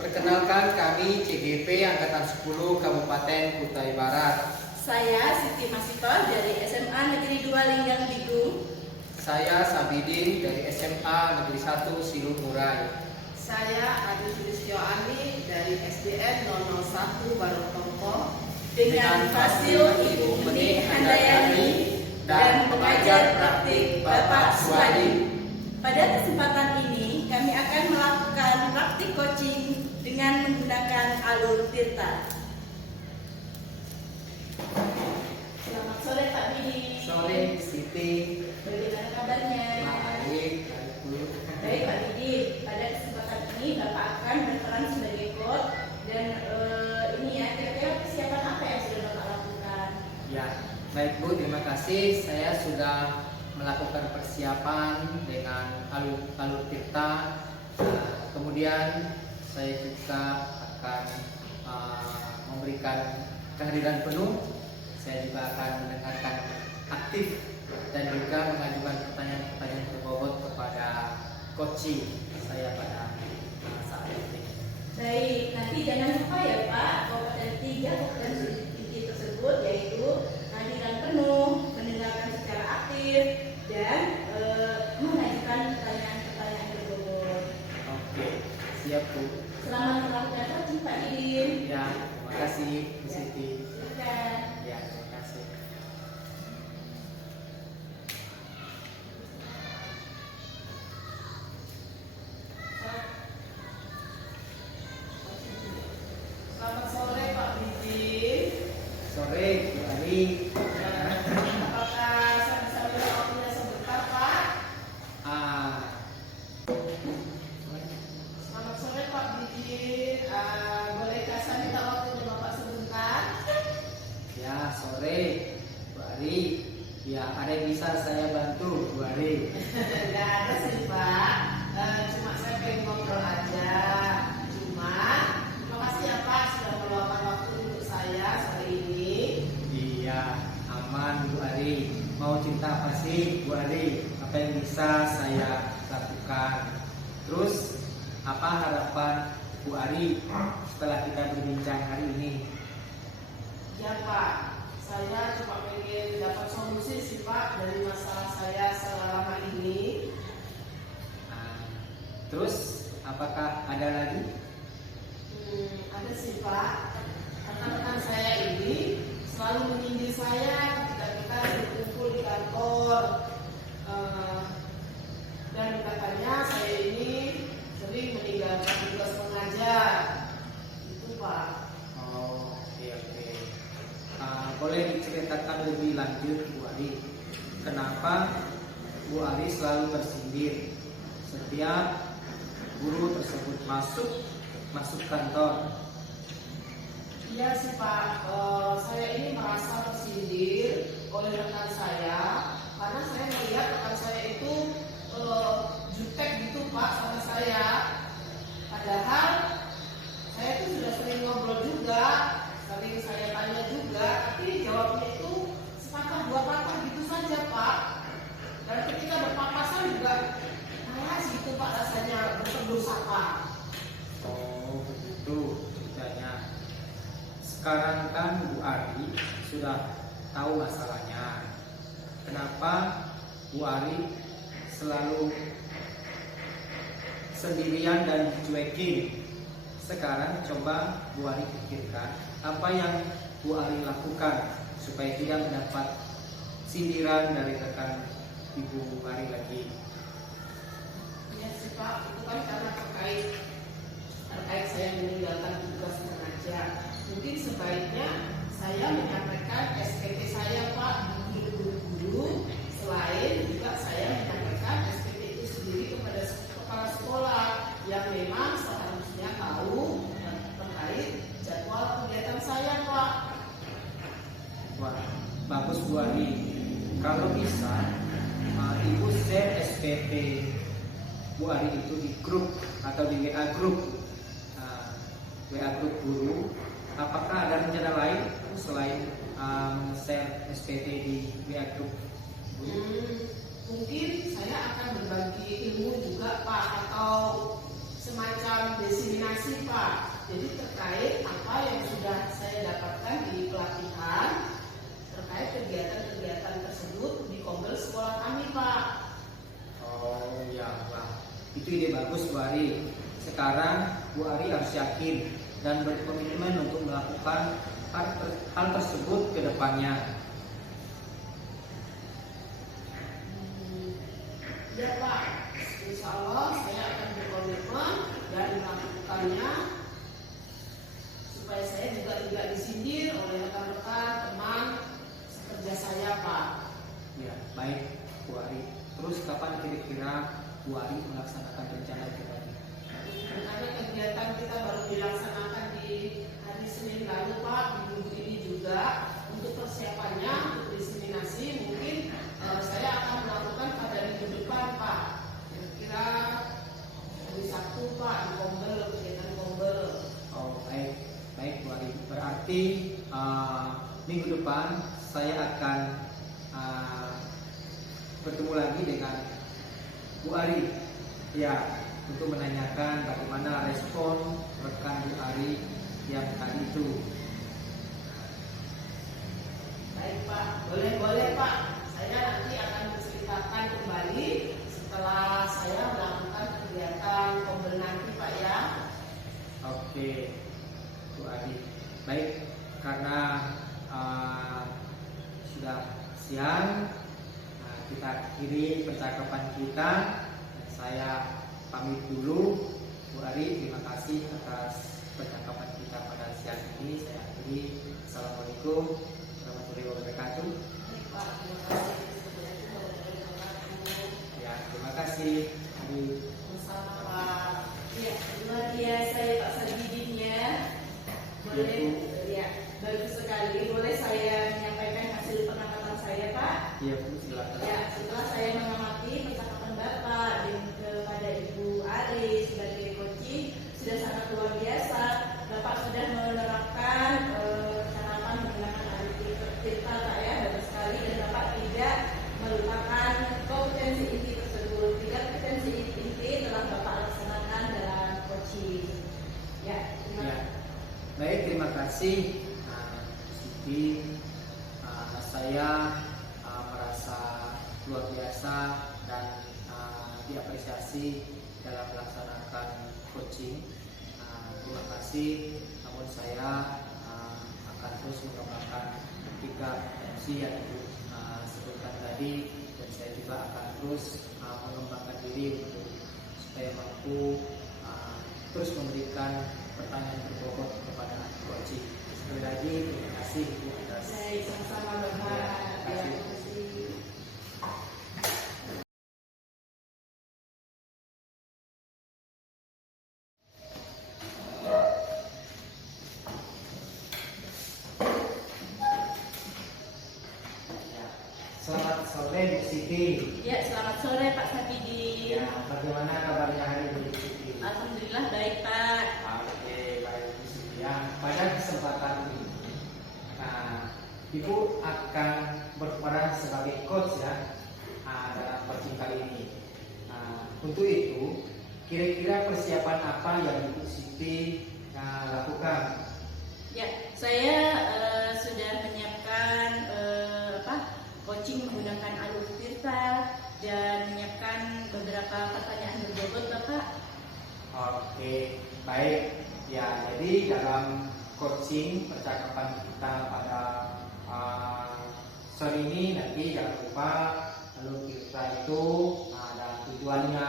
Perkenalkan kami CGP Angkatan 10 Kabupaten Kutai Barat. Saya Siti Masito dari SMA Negeri 2 Linggang Bigung. Saya Sabidin dari SMA Negeri 1 Silumurai. Saya Adi Sulistyo Ani dari SDN 001 Barotongko Dengan fasil Ibu Meni Handayani dan pengajar praktik Bapak Suwadi. Pada kesempatan ini kami akan melakukan praktik coaching dengan menggunakan alur Tirta. Selamat sore Pak Didi. Sore Siti. Bagaimana kabarnya? Baik. Baik Pak Didi, pada kesempatan ini Bapak akan berperan sebagai coach dan ini ya, kira-kira persiapan apa yang sudah Bapak lakukan? Ya, baik Bu, terima kasih. Saya sudah melakukan persiapan dengan alur Tirta. Kemudian saya juga akan memberikan kehadiran penuh. Saya juga akan mendengarkan aktif dan juga mengajukan pertanyaan-pertanyaan berbobot kepada coaching saya pada saat ini. Baik, nanti jangan lupa ya Pak, kompetensi inti tersebut yaitu kehadiran penuh, mendengarkan secara aktif, dan mengajukan pertanyaan-pertanyaan berbobot. Oke, siap Bu. Selamat melakukan coaching Pak Didin. Ya, terima kasih Bu Siti. Silakan. Ya, terima kasih. Selamat sore Pak Didi. Sore Bu Ari. Apakah saya bisa minta waktunya sebentar Pak? Ah, Selamat sore Pak Didi. Bolehkah saya minta waktunya Bapak sebentar? ya sore Bu Ari. Ya, ada yang bisa saya bantu Bu Ari? Nggak ada sih Pak. Cuma saya pengen ngobrol aja. Cuma terima kasih ya Pak sudah meluangkan waktu untuk saya sore ini. Iya, aman Bu Ari. Mau cerita apa sih Bu Ari? Apa yang bisa saya lakukan? Terus apa harapan Bu Ari setelah kita berbincang hari ini? Ya Pak, saya cuma pengen dapat solusi sih Pak dari masalah saya selama ini. Nah, terus apakah ada lagi? Ada sih Pak, rekan-rekan saya ini selalu menyindir saya ketika kita berkumpul di kantor. Dan katanya saya ini sering meninggalkan tugas mengajar. Itu Pak. Oh, oke. Boleh diceritakan lebih lanjut Bu Ari, kenapa Bu Ari selalu tersindir setiap guru tersebut masuk kantor? Iya sih Pak, saya ini merasa tersindir oleh rekan saya karena saya melihat rekan saya itu jutek gitu Pak sama saya. Padahal saya itu sudah sering ngobrol juga, sering saya tanya juga, tapi jawabnya itu sepatah dua patah gitu saja Pak. Dan ketika berpapasan juga malas gitu Pak rasanya bertegur sapa. Oh, begitu ceritanya. Sekarang kan Bu Ari sudah tahu masalahnya. Kenapa Bu Ari selalu sendirian dan dicuekin? Sekarang coba Bu Ari pikirkan apa yang Bu Ari lakukan supaya tidak mendapat sindiran dari rekan Ibu Ari lagi. Iya sih Pak, itu kan karena terkait saya meninggalkan tugas mengajar. Mungkin sebaiknya saya menyampaikan SPT saya Pak di guru-guru, selain juga saya menyampaikan SPT itu sendiri kepada kepala sekolah yang memang seharusnya tahu terkait jadwal kegiatan saya Pak. Wah, bagus Bu Ari. Kalau bisa Ibu share SPT Bu Ari itu di grup atau di WA grup, WA grup guru. Apakah ada rencana lain selain share SPT di WA grup guru? Mungkin saya akan berbagi ilmu juga Pak, atau semacam diseminasi insiminasi Pak. Jadi terkait apa yang sudah saya dapatkan di pelatihan terkait kegiatan-kegiatan tersebut di Kombel sekolah kami Pak. Oh ya, wah. Itu ide bagus Bu Ari. Sekarang Bu Ari harus yakin dan berkomitmen untuk melakukan hal tersebut ke depannya. Ya Pak, insya Allah saya akan berkomitmen dan melakukannya supaya saya juga tidak disindir oleh rekan-rekan teman sekerja saya Pak. Ya, baik Bu Ari. Terus kapan kira-kira Bu Ari melaksanakan rencana itu tadi? Karena kegiatan kita baru dilaksanakan di hari Senin lalu Pak, di minggu ini juga untuk persiapannya untuk diseminasi mungkin saya akan melakukan pada minggu depan Pak. Kira-kira hari Sabtu Pak di Kombel, kegiatan Kombel. Oh baik, baik Bu Ari. Berarti minggu depan saya akan bertemu lagi dengan Bu Ari. Ya, untuk menanyakan bagaimana respon rekan Bu Ari yang tadi itu. Baik Pak, boleh Pak. Saya nanti akan menceritakan kembali setelah saya melakukan kegiatan Kombel nanti Pak ya. Oke, Bu Ari. Baik, karena sudah siang, kita akhiri percakapan kita. Saya pamit dulu, Bu Ari. Terima kasih atas percakapan kita pada siang ini. Saya akhiri. Assalamualaikum warahmatullahi wabarakatuh. Baik Pak, terima kasih. Assalamualaikum warahmatullahi wabarakatuh. Ya, terima kasih. Hari Bersama Pak. Ya, luar biasa ya Pak Sarjidin ya. Boleh, ya, bagus sekali. Boleh saya menyampaikan hasil pengamatan saya Pak? ya Bu, silakan. Ya, setelah saya mengamati percakapan Bapak kepada Ibu Ari sebagai coaching sudah sangat luar biasa. Bapak sudah menerapkan harapan menggunakan Arifita Pak ya, bagus sekali. Dan Bapak tidak melupakan kompetensi inti tersebut. Tiga kompetensi inti telah Bapak laksanakan dalam coaching. Ya, terima Ya, kasih. baik, terima kasih Siti. Saya merasa luar biasa dan diapresiasi dalam melaksanakan coaching. Terima kasih. Namun saya akan terus mengembangkan tiga potensi yang sebutkan tadi, dan saya juga akan terus mengembangkan diri untuk supaya mampu terus memberikan pertanyaan berbobot kepada coaching. Sekali lagi terima kasih Bu atas. Baik, sama-sama Bapak. Ya, terima Ya, kasih. terima kasih. Ya. Selamat sore Bu Siti. Ya, selamat sore Pak Sapidi. Ya, bagaimana kabarnya hari ini Bu Siti? Alhamdulillah baik Pak. Oke, baik Bu Siti. Ya, pada kesempatan ini, Ibu akan berperan sebagai coach ya dalam coaching kali ini. Untuk itu, kira-kira persiapan apa yang Ibu Siti lakukan? Ya, saya sudah menyiapkan coaching menggunakan alur Tirta dan menyiapkan beberapa pertanyaan berbobot Bapak. Oke, baik. Ya, jadi dalam coaching percakapan kita pada sore ini nanti jangan lupa lalu kita itu ada tujuannya,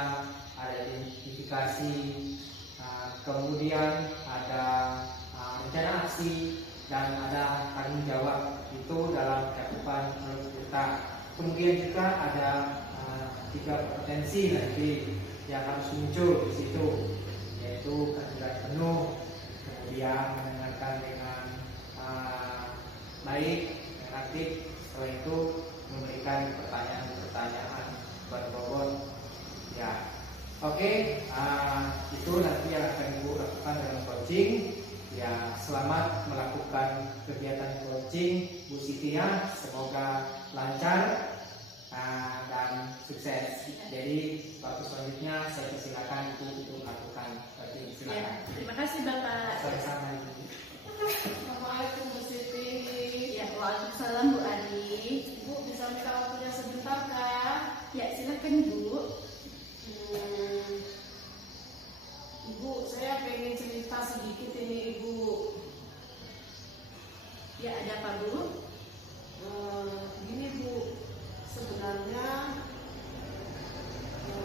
ada identifikasi, kemudian ada rencana aksi, dan ada tanggung jawab itu dalam cakupan lalu kita. Kemudian juga ada tiga potensi nanti yang harus muncul di situ, yaitu kehadiran penuh, kemudian mendengarkan dengan baik, dengan aktif, setelah itu memberikan pertanyaan-pertanyaan berbobot. Ya, oke, itu nanti yang akan Ibu lakukan dalam coaching. Ya, selamat melakukan kegiatan coaching Bu Siti ya. Semoga lancar dan sukses. Jadi waktu selanjutnya saya persilakan Ibu untuk melakukan coaching. Ya, Silakan. terima kasih. kasih Bapak. Sama-sama Ibu. Assalamualaikum Bu Siti. Ya, waalaikumsalam Bu Ari. Ibu bisa minta waktunya sebentar kah? Ya, silakan Bu. Ibu, saya pengen cerita sedikit ini Ibu. Ya, ada apa Bu? Gini Bu, sebenarnya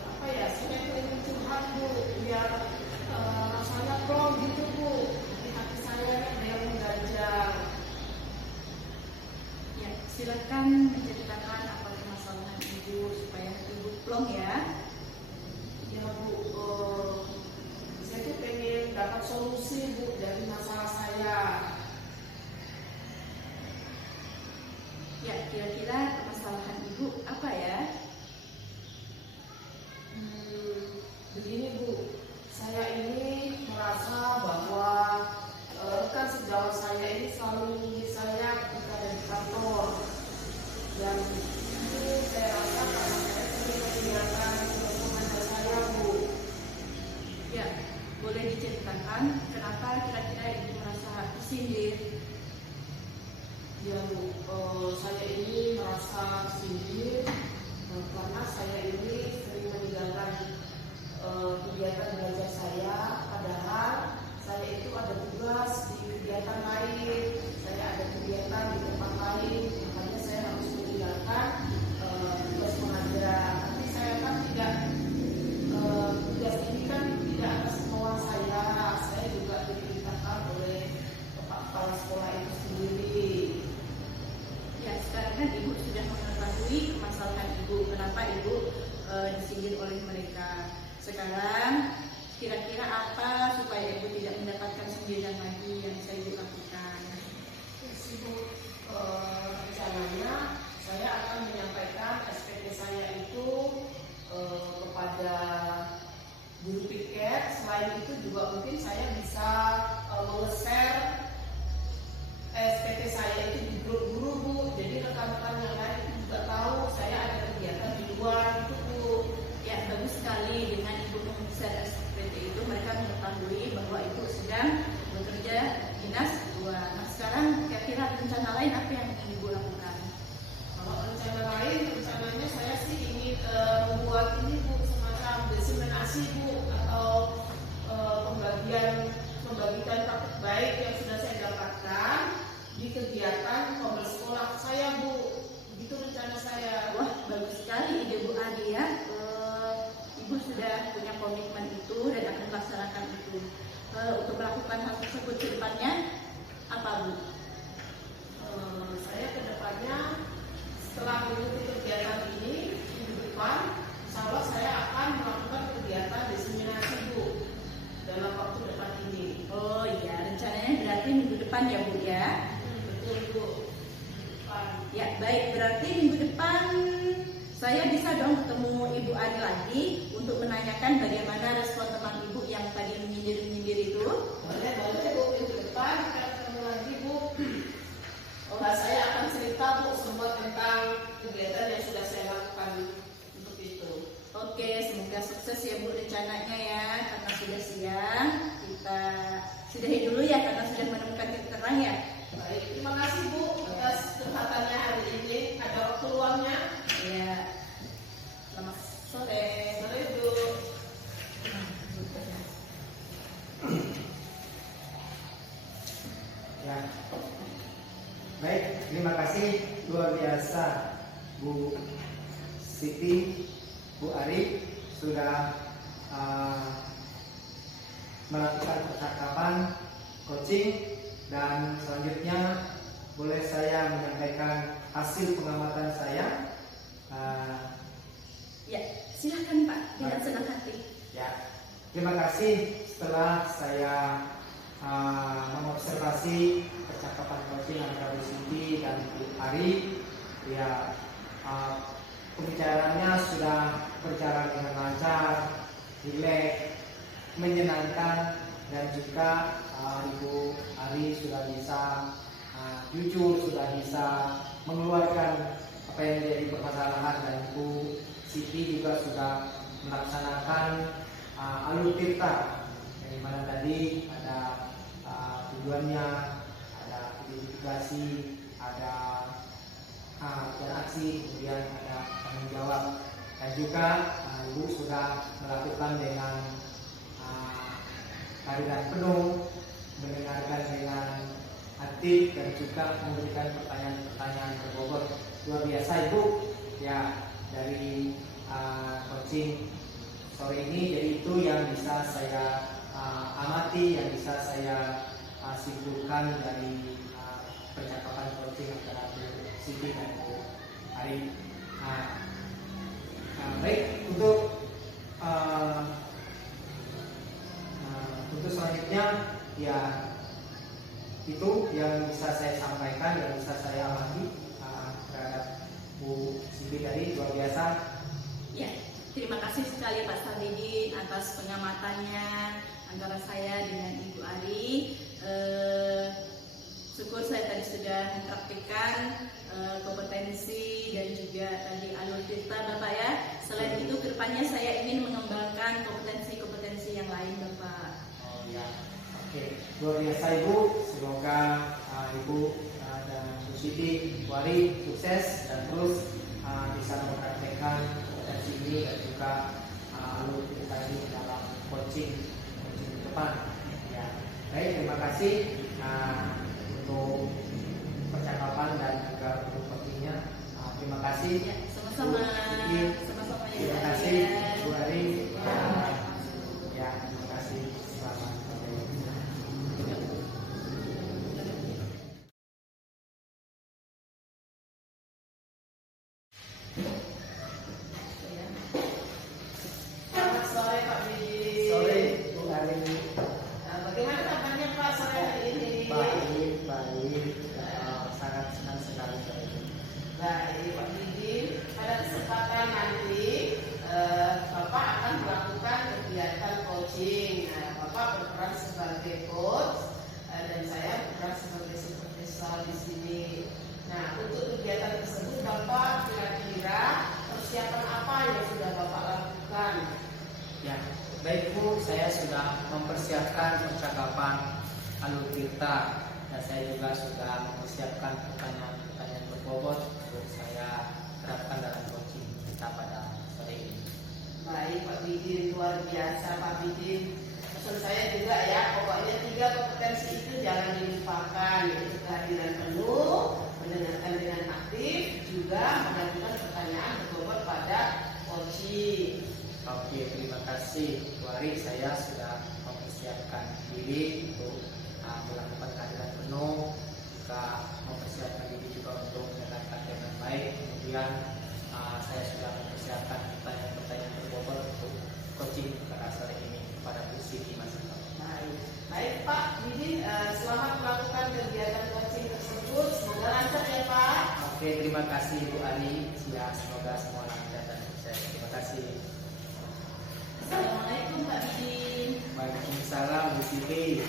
apa ya? Saya pengen curhat Bu, biar rasanya plong gitu Bu. Di hati saya ada yang mengganjal. Ya, silakan menceritakan apa permasalahan Ibu supaya hati Ibu plong ya. Ya Bu, saya tuh pengen dapat solusi Bu dari masalah saya. Ya, kira-kira permasalahan Ibu apa ya? Begini Bu, saya ini merasa bahwa rekan sejawat saya ini selalu menghubungi saya ketika ada di kantor. Dan itu saya rasa karena saya sering mengingatkan teman-teman saya Bu. Ya, boleh diceritakan kenapa kira-kira Ibu merasa tersindir? Ya Bu, saya ini merasa sindir karena saya ini sering meninggalkan kegiatan belajar saya, padahal saya itu ada tugas di kegiatan lain, saya ada kegiatan di tempat lain, makanya saya harus meninggalkan tugas mengajar. Tapi saya kan tidak, tugas ini kan tidak atas kemauan saya juga diperintahkan oleh Pak Kepala Sekolah itu sendiri. Ya, sekarang kan Ibu sudah mengetahui permasalahan Ibu, kenapa Ibu disindir oleh mereka. Sekarang kira-kira apa supaya Ibu tidak mendapatkan sindiran lagi yang bisa Ibu lakukan? Sibuk rencananya saya akan menyampaikan SPT saya itu kepada guru piket. Selain itu juga mungkin saya bisa menge-share SPT saya itu di grup guru Bu. Jadi rekan-rekan yang lain juga tahu saya ada kegiatan di luar itu Bu. Ya, bagus sekali dengan Ibu meng-share SPT itu mereka mengetahui bahwa Ibu sedang bekerja dinas luar. Nah, sekarang kira-kira rencana lain apa yang ingin Ibu lakukan? Kalau rencana lain, rencananya saya sih ingin membuat ini Bu, semacam diseminasi Bu, atau membagikan praktik baik yang sudah saya dapatkan di kegiatan kompleks sekolah saya Bu. Begitu rencana saya. Wah, bagus sekali ide Bu Adi ya. Ibu sudah punya komitmen itu dan akan melaksanakan itu. Untuk melakukan hal tersebut ke depannya apa Bu? Saya ke depannya setelah mengikuti kegiatan ini minggu depan, insya Allah saya akan melakukan kegiatan diseminasi Bu dalam waktu depan ini. Oh iya, rencananya berarti minggu depan ya Bu ya? Betul Bu. Depan. Ya baik, berarti minggu depan saya bisa dong ketemu Ibu Ari lagi untuk menanyakan bagaimana respon teman Ibu yang tadi menyindir-menyindir itu. Boleh Bu, minggu depan kita ketemu lagi Bu. Saya akan cerita Bu semua tentang kegiatan yang sudah saya lakukan untuk itu. Oke, semoga sukses ya Bu rencananya ya. Karena sudah siang, kita sudahi dulu ya karena sudah menemukan titik terang ya. Baik, terima kasih Bu atas curhatannya hari ini. Ada waktu luangnya. Ya, selamat sore. Sore Bu. Ya. Baik, terima kasih luar biasa Bu Siti, Bu Ari sudah melakukan percakapan coaching dan selanjutnya boleh saya menyampaikan hasil pengamatan saya. Ya, silakan Pak dengan senang hati. Ya, terima kasih setelah saya mengobservasi percakapan coaching antara Bu Siti dan Bu Ari. Ya, pembicaraannya sudah berjalan dengan lancar, rileks, menyenangkan, dan juga Ibu Ari sudah bisa jujur, sudah bisa mengeluarkan apa yang menjadi permasalahan, dan Ibu Siti juga sudah melaksanakan alur tirta, yang dimana tadi ada tujuannya, ada identifikasi, ada aksi, kemudian ada tanggung jawab. Dan juga Ibu sudah melakukan dengan kehadiran penuh, mendengarkan dengan aktif, dan juga memberikan pertanyaan-pertanyaan berbobot. Luar biasa Ibu ya, dari coaching sore ini. Jadi itu yang bisa saya amati, yang bisa saya simpulkan dari percakapan coaching antara Bu Siti dan Bu Ari. Baik, untuk selanjutnya ya itu yang bisa saya sampaikan, yang bisa saya amati terhadap Bu Siti tadi. Luar biasa. Ya, terima kasih sekali Pak Sabidin atas pengamatannya antara saya dengan Ibu Ari. Syukur saya tadi sudah mempraktikkan kompetensi dan juga tadi alur cerita Bapak ya. Selain itu kedepannya saya ingin mengembangkan kompetensi-kompetensi yang lain Bapak. Oh ya, oke. Luar biasa Ibu. Semoga Ibu dan Bu Siti, Bu Ari sukses dan terus bisa mempraktekkan kompetensi ini dan juga alur cerita ini dalam coaching ke depan. Ya, baik. Terima kasih untuk percakapan dan juga untuk coachingnya. Terima kasih. Ya, sama-sama. Sama-sama ya. Terima kasih Bu Ari. Ya, terima kasih. Selamat. Selamat sore Pak Bidi. Sore Bu Ari. Bagaimana kabarnya Pak sore hari ini? Baik. Sangat senang sekali. Baik Pak Bidi, pada kesempatan nanti Bapak akan melakukan kegiatan coaching. Bapak berperan sebagai coach dan saya berperan sebagai supervisor di sini. Nah, untuk kegiatan tersebut Bapak kira-kira persiapan apa yang sudah Bapak lakukan? Ya, baik Bu, saya sudah mempersiapkan percakapan alur cerita dan saya juga sudah mempersiapkan pertanyaan-pertanyaan berbobot untuk saya terapkan dalam coaching kita pada sore ini. Baik Pak Bidin, luar biasa Pak Bidin. Pesan saya juga ya, pokoknya 3 kompetensi itu jangan dilupakan, yaitu kehadiran penuh, mendengarkan dengan aktif, juga mengajukan pertanyaan berbobot pada coaching. Oke, terima kasih Bu Ari. Saya sudah mempersiapkan diri untuk melakukan kehadiran penuh, juga mempersiapkan diri juga untuk mendengarkan dengan baik. Kemudian saya sudah mempersiapkan pertanyaan-pertanyaan berbobot untuk coaching pada sore ini kepada Bu Siti Mas. Baik Pak Bidin, selamat melakukan kegiatan coaching tersebut. Semoga lancar ya Pak. Oke, terima kasih Bu Ari. Ya, semoga semua lancar dan sukses. Terima kasih. Assalamualaikum Pak Bidin. Waalaikumsalam Bu Siti.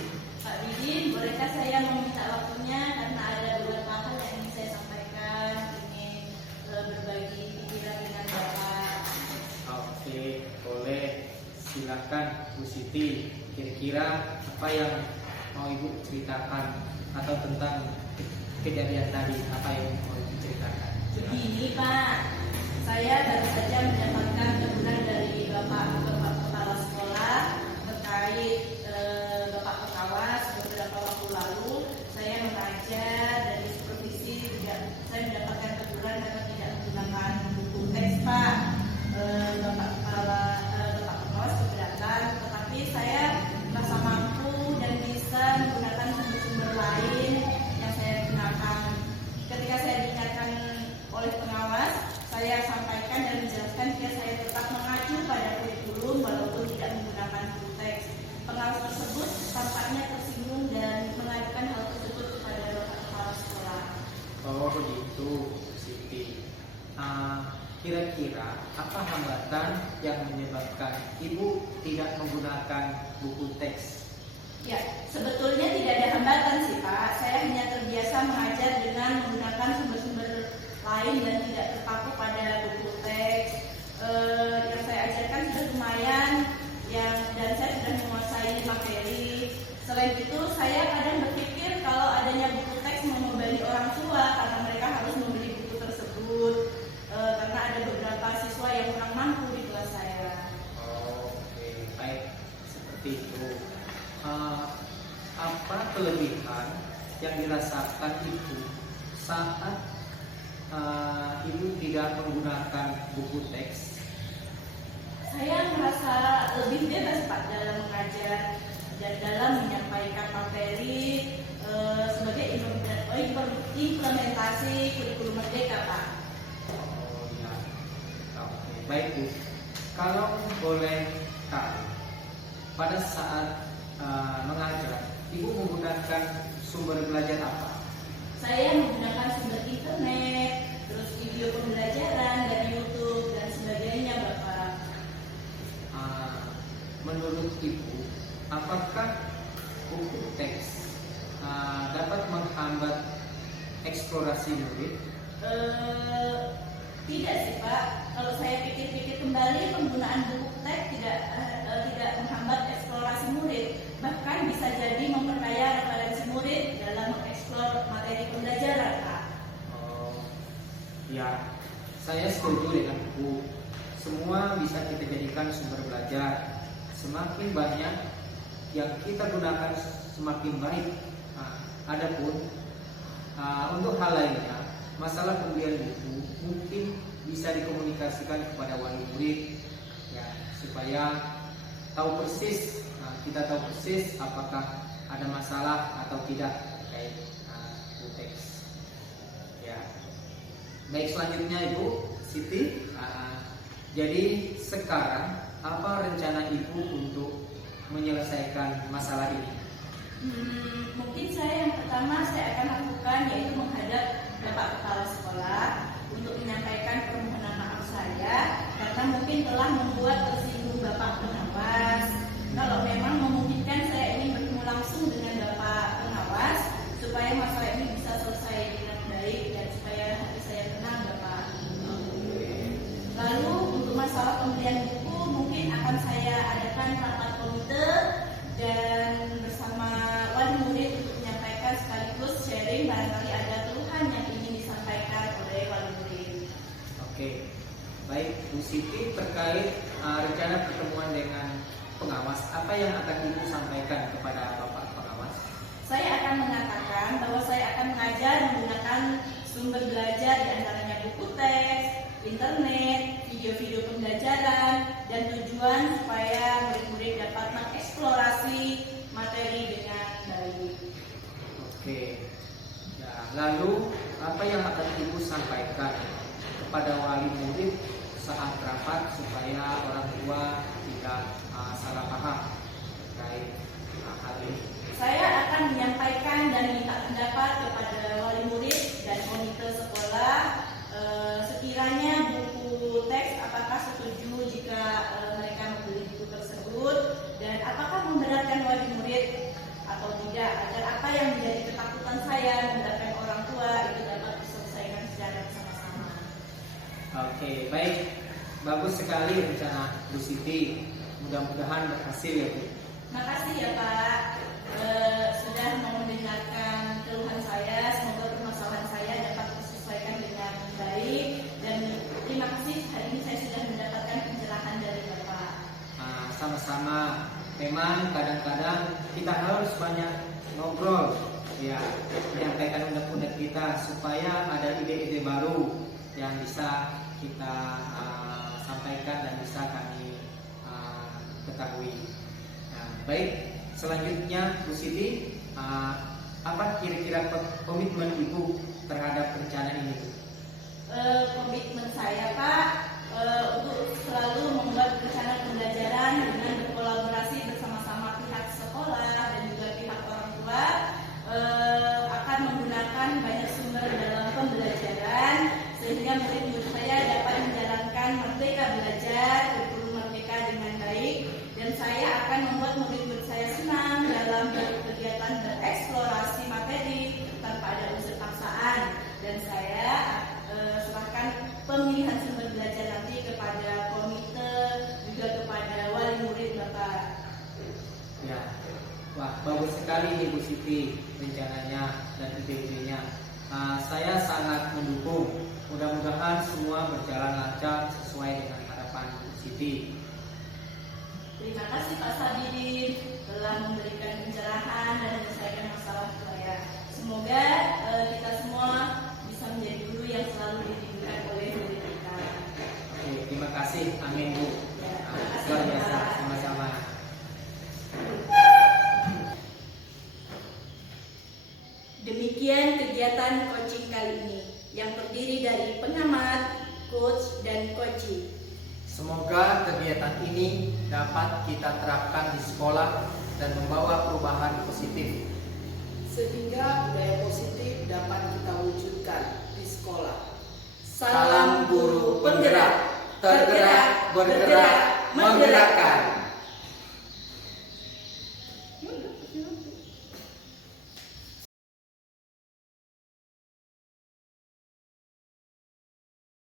Pak Bidin, bolehkah saya meminta waktunya karena ada beberapa hal yang ingin saya sampaikan, ingin berbagi pikiran dengan Bapak. Oke, boleh. Silakan Bu Siti. Kira-kira apa yang mau Ibu ceritakan atau tentang kejadian tadi, apa yang mau Ibu ceritakan? Begini Pak, saya baru saja mendapatkan teguran dari Bapak Kepala Sekolah terkait Bapak Pengawas beberapa waktu lalu. Saya mengajar dari supervisi juga saya mendapatkan teguran karena tidak menggunakan buku teks Pak. Bapak Pengawas keberatan, tetapi saya merasa mampu dan bisa menggunakan sumber-sumber lain yang saya gunakan. Ketika saya diingatkan oleh pengawas, saya sampaikan dan menjelaskan jika saya tetap mengacu pada kurikulum walaupun tidak menggunakan buku teks. Pengawas tersebut tampaknya tersinggung dan mengajukan hal tersebut kepada Bapak Kepala Sekolah. Oh begitu, Bu Siti. Kira-kira apa hambatan yang menyebabkan Ibu tidak menggunakan buku teks? Ya, sebetulnya tidak ada hambatan sih Pak. Saya hanya terbiasa mengajar dengan menggunakan sumber-sumber lain dan tidak terpaku pada buku teks. Yang saya ajarkan sudah lumayan, dan saya sudah menguasai materi. Selain itu, saya kadang berpikir kalau adanya buku teks membebani orang tua karena mereka harus membeli buku tersebut, karena ada beberapa siswa yang kurang mampu di kelas saya. Oke, baik, seperti itu. Apa kelebihan yang dirasakan ibu saat ibu tidak menggunakan buku teks? Saya merasa lebih bebas Pak dalam mengajar dan dalam menyampaikan materi sebagai implementasi kurikulum Merdeka Pak. Oh ya, oke, baik Bu. Kalau boleh tahu, pada saat mengajar, ibu menggunakan sumber belajar apa? Saya menggunakan sumber internet, terus video pembelajaran dari YouTube dan sebagainya Bapak. Menurut ibu, apakah buku teks dapat menghambat eksplorasi murid? Tidak sih Pak. Kalau saya pikir-pikir kembali, penggunaan buku teks tidak menghambat eksplorasi murid, bahkan bisa jadi memperkaya referensi murid dalam mengeksplor materi pembelajaran Pak. Oh, ya, saya setuju dengan ibu. Semua bisa kita jadikan sumber belajar. Semakin banyak yang kita gunakan, semakin baik. Adapun untuk hal lainnya, masalah pembelian buku mungkin bisa dikomunikasikan kepada wali murid, ya, supaya tahu persis, kita tahu persis apakah ada masalah atau tidak terkait buku teks. Ya, baik, selanjutnya Ibu Siti. Jadi sekarang apa rencana Ibu untuk menyelesaikan masalah ini? Mungkin yang pertama saya akan lakukan yaitu menghadap Bapak Kepala Sekolah untuk menyampaikan permohonan maaf saya karena mungkin telah membuat tersinggung Bapak Pengawas. Kalau memang memungkinkan, saya ingin bertemu langsung dengan Bapak Pengawas supaya masalah ini bisa selesai dengan baik dan supaya hati saya tenang Bapak. Lalu untuk masalah pembelian buku mungkin akan saya adakan rapat komite dan bersama wali murid untuk menyampaikan sekaligus sharing barangkali ada keluhan yang ingin disampaikan oleh wali murid. Oke, baik Bu Siti, terkait rencana pertemuan dengan pengawas, apa yang akan Ibu sampaikan kepada Bapak Pengawas? Saya akan mengatakan bahwa saya akan mengajar menggunakan sumber belajar diantaranya buku teks, internet, video-video pembelajaran, dan tujuan supaya murid-murid dapat mengeksplorasi materi dengan baik. Oke, ya, lalu apa yang akan Ibu sampaikan kepada wali murid saat rapat supaya orang tua tidak salah paham terkait hal ini? Saya akan menyampaikan dan minta pendapat kepada wali murid dan komite sekolah sekiranya buku teks apakah setuju jika mereka membeli buku tersebut dan apakah memberatkan wali murid atau tidak, agar apa yang menjadi ketakutan saya memberatkan orang tua itu dapat diselesaikan secara bersama-sama. Oke, baik, bagus sekali rencana Bu Siti. Mudah-mudahan berhasil ya Bu. Makasih ya Pak sudah mau mendengarkan keluhan saya. Semoga permasalahan saya dapat disesuaikan dengan baik dan terima kasih hari ini saya sudah mendapatkan pencerahan dari Bapak. Sama-sama. Memang kadang-kadang kita harus banyak ngobrol, ya, menyampaikan undang-undang kita supaya ada ide-ide baru yang bisa kita sampaikan dan bisa kami ketahui. Nah, baik, selanjutnya Bu Siti, apa kira-kira komitmen Ibu terhadap rencana ini? Komitmen saya Pak untuk selalu membuat rencana pembelajaran dengan berkolaborasi bersama-sama pihak sekolah dan juga pihak orang tua, akan menggunakan banyak sumber dalam pembelajaran sehingga murid-murid saya dapat menjalankan merdeka belajar, kurikulum merdeka dengan baik, dan saya akan membuat murid-murid saya senang dalam kegiatan bereksplorasi materi tanpa ada unsur paksaan, dan saya serahkan pemilihan sumber belajar nanti kepada komite juga kepada wali murid Bapak Wah, bagus sekali Ibu Siti rencananya dan ide-idenya. Saya sangat mendukung. Mudah-mudahan semua berjalan lancar sesuai dengan harapan Ibu Siti. Terima kasih Pak Sabidin telah memberikan pencerahan dan menyelesaikan masalah saya. Semoga kita semua bisa menjadi guru yang selalu dirindukan oleh guru kita. Oke, terima kasih. Amin Bu. Ya, terima kasih, Luar biasa, Pak. sama-sama. Demikian kegiatan coaching kali ini yang terdiri dari pengamat, coach, dan coaching. Semoga kegiatan ini dapat kita terapkan di sekolah dan membawa perubahan positif. Sehingga budaya positif dapat kita wujudkan di sekolah. Salam guru penggerak, tergerak, bergerak, menggerakkan.